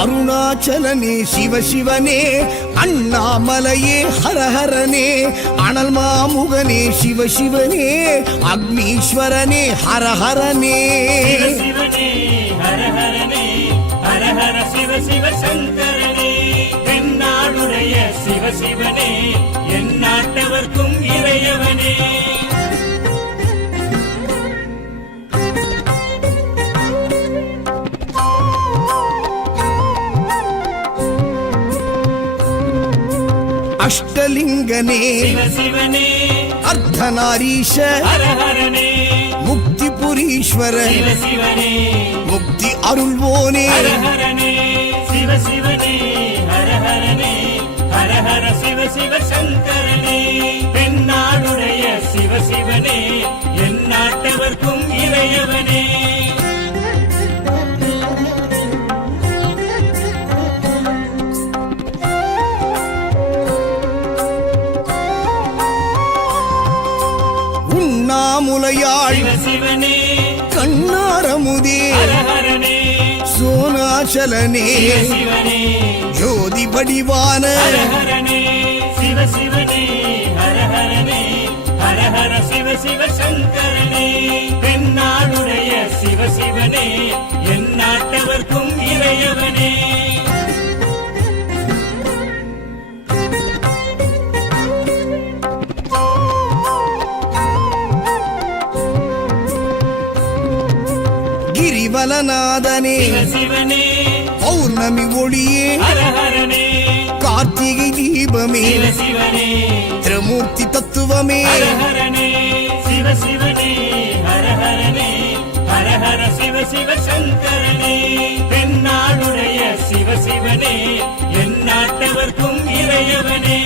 அருணாச்சலனே சிவசிவனே, அண்ணாமலையே ஹரஹரனே, அனல் மாமுகனே சிவசிவனே, அக்னீஸ்வரனே ஹரஹரனே. சிவசிவனே ஹரஹரனே, ஹரஹர சிவ சிவ சங்கரனே, தென்னாடுடைய சிவசிவனே, என் நாட்டவர்க்கும் இறையவனே. அஷ்டலிங்கனே சிவசிவனே, அர்த்தநாரீஷ ஹரஹரனே, முக்திபுரீஸ்வர சிவசிவனே, முக்தி அருள்வோனே. ஹரஹரனே சிவசிவனே, ஹரஹரனே, ஹரஹர சிவ சிவ சங்கரனே, தென்னாடுடைய சிவசிவனே, என் நாட்டவர்க்கும் இறையவனே. உண்ணாமுலையாள் சிவசிவனே, கண்ணாரமுதே ஹரஹரனே, சோனாச்சலனே சிவசிவனே, ஜோதி வடிவான ஹரஹரனே சிவசிவனே, ஹரஹரனே, ஹரஹர சிவ சிவ சங்கரனே, தென்னாடுடைய சிவசிவனே, என் நாட்டவர்க்கும் இறையவனே. கிரிவலநாதனே சிவசிவனே, பௌர்ணமி ஒளியே ஹரஹரனே, கார்த்திகை தீபமே சிவசிவனே, திரமூர்த்தி தத்துவமே. ஹரஹரனே சிவசிவனே, ஹரஹரனே, ஹரஹர சிவ சிவ சங்கரனே, தென்னாடுடைய சிவசிவனே, என் நாட்டவர்க்கும் இறையவனே.